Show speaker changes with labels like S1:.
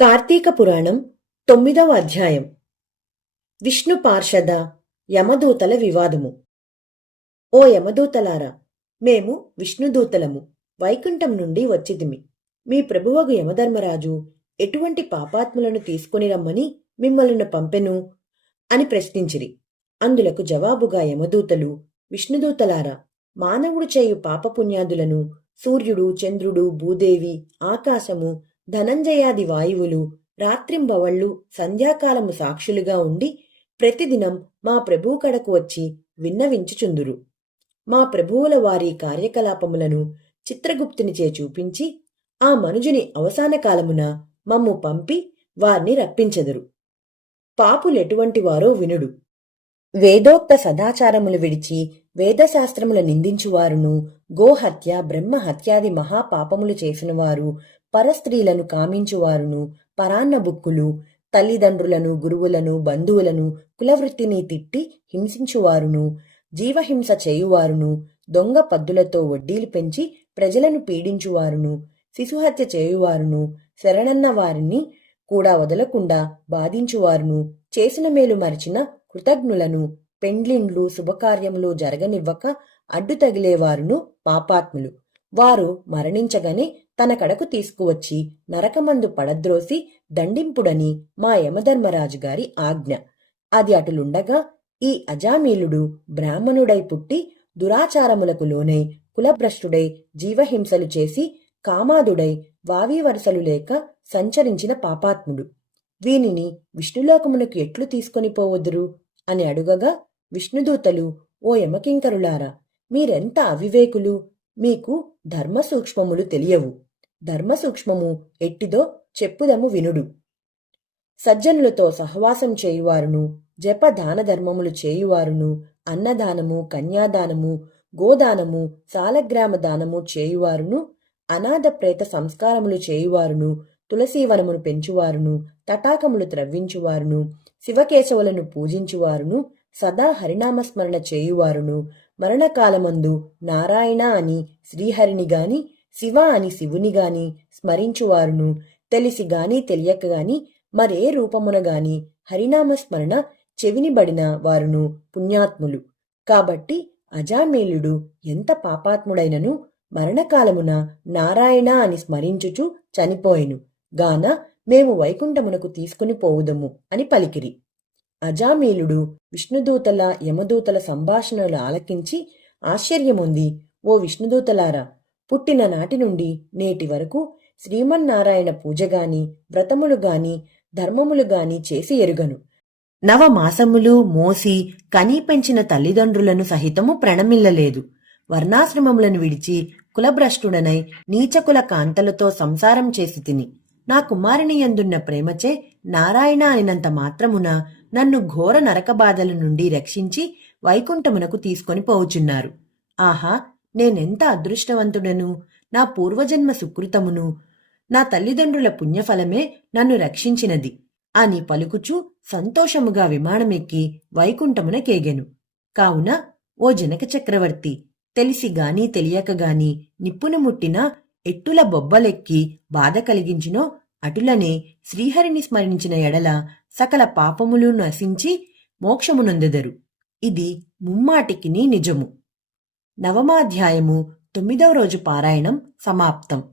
S1: కార్తీక పురాణం తొమ్మిదవ అధ్యాయం. విష్ణు పార్షద యమదూతల వివాదము. ఓ యమదూతలారా మేము విష్ణుదూతలము వైకుంఠం నుండి వచ్చిదిమి మీ ప్రభువగు యమధర్మరాజు ఎటువంటి పాపాత్ములను తీసుకుని రమ్మని మిమ్మల్ని పంపెను? అని ప్రశ్నించిరి. అందులకు జవాబుగా యమదూతలు విష్ణుదూతలారా మానవుడు చేయు పాపపుణ్యాదులను సూర్యుడు చంద్రుడు భూదేవి ఆకాశము ధనంజయాది వాయువులు రాత్రింబవళ్ళు సంధ్యాకాలము సాక్షులుగా ఉండి ప్రతిదినం మా ప్రభువు కడకు వచ్చి విన్నవించుచుందురు. మా ప్రభువుల వారి కార్యకలాపములను చిత్రగుప్తునిచే చూపించి ఆ మనుజుని అవసాన కాలమున మమ్ము పంపి వారిని రప్పించెదరు. పాపులెటువంటి వారో వినుడు. వేదోక్త సదాచారములు విడిచి వేదశాస్త్రముల నిందించువారును గోహత్య బ్రహ్మహత్యాది మహాపాపములు చేసినవారు పరస్త్రీలను కామించువారును పరాన్నబుక్కులు తల్లిదండ్రులను గురువులను బంధువులను కులవృత్తిని తిట్టి హింసించువారును జీవహింస చేయువారును దొంగ పద్దులతో వడ్డీలు పెంచి ప్రజలను పీడించువారును శిశుహత్య చేయువారును శరణన్న వారిని కూడా వదలకుండా బాధించువారును చేసిన మేలు మరిచిన కృతజ్ఞులను పెండ్లిండ్లు శుభకార్యములు జరగనివ్వక అడ్డు తగిలేవారును పాపాత్ములు. వారు మరణించగానే తన కడకు తీసుకువచ్చి నరకమందు పడద్రోసి దండింపుడని మా యమధర్మరాజు గారి ఆజ్ఞ. అది అటులుండగా ఈ అజామీలుడు బ్రాహ్మణుడై పుట్టి దురాచారములకు లోనై కులభ్రష్టుడై జీవహింసలు చేసి కామాదుడై వావీవరసలు లేక సంచరించిన పాపాత్ముడు. వీనిని విష్ణులోకమునకు ఎట్లు తీసుకొని పోవదురు అని అడుగగా విష్ణుదూతలు ఓ యమకింకరులారా మీరెంత అవివేకులు? మీకు ధర్మసూక్ష్మములు తెలియవు. ధర్మసూక్ష్మము ఎట్టిదో చెప్పుదము వినుడు. సజ్జనులతో సహవాసం చేయువారును జప దాన ధర్మములు చేయువారును అన్నదానము కన్యాదానము గోదానము సాలగ్రామ దానము చేయువారును అనాథ ప్రేత సంస్కారములు చేయువారును తులసీవనమును పెంచువారును తటాకములు త్రవ్వించువారును శివకేశవులను పూజించువారును సదా హరినామస్మరణ చేయువారును మరణకాలమందు నారాయణ అని శ్రీహరిని గాని శివ అని శివుని గాని స్మరించువారును. తెలిసి గాని తెలియక గాని మరే రూపమున గాని హరినామస్మరణ చెవినిబడిన వారును పుణ్యాత్ములు. కాబట్టి అజామేలుడు ఎంత పాపాత్ముడైనను మరణకాలమున నారాయణ అని స్మరించుచు చనిపోయెను. గాన మేము వైకుంఠమునకు తీసుకుని పోవుదము అని పలికిరి. అజామీలుడు విష్ణుదూతల యమదూతల సంభాషణలు ఆలకించి ఆశ్చర్యముంది ఓ విష్ణుదూతలారా పుట్టిన నాటి నుండి నేటి వరకు శ్రీమన్నారాయణ పూజగాని వ్రతములు గాని ధర్మములు గాని చేసి ఎరుగను. నవమాసములు మోసి కనీ పెంచిన తల్లిదండ్రులను సహితము ప్రణమిల్లలేదు. వర్ణాశ్రమములను విడిచి కులభ్రష్టుడనై నీచకుల కాంతలతో సంసారం చేసి తిని నా కుమారుని ఎందున్న ప్రేమచే నారాయణ అనినంత మాత్రమున నన్ను ఘోర నరక బాధల నుండి రక్షించి వైకుంఠమునకు తీసుకొని పోవుచున్నారు. ఆహా నేనెంత అదృష్టవంతుడను? నా పూర్వజన్మ సుకృతమును నా తల్లిదండ్రుల పుణ్యఫలమే నన్ను రక్షించినది. అని పలుకుచూ సంతోషముగా విమానమెక్కి వైకుంఠమునకేగెను కావున ఓ జనక చక్రవర్తి తెలిసి తెలియకగాని తెలియక గాని ముట్టిన ఎట్టుల బొబ్బలెక్కి బాధ కలిగించినో అటులనే శ్రీహరిని స్మరించిన ఎడల సకల పాపములు నశించి మోక్షమునందెదరు. ఇది ముమ్మాటికిని నిజము. నవమాధ్యాయము తొమ్మిదవ రోజు పారాయణం సమాప్తం.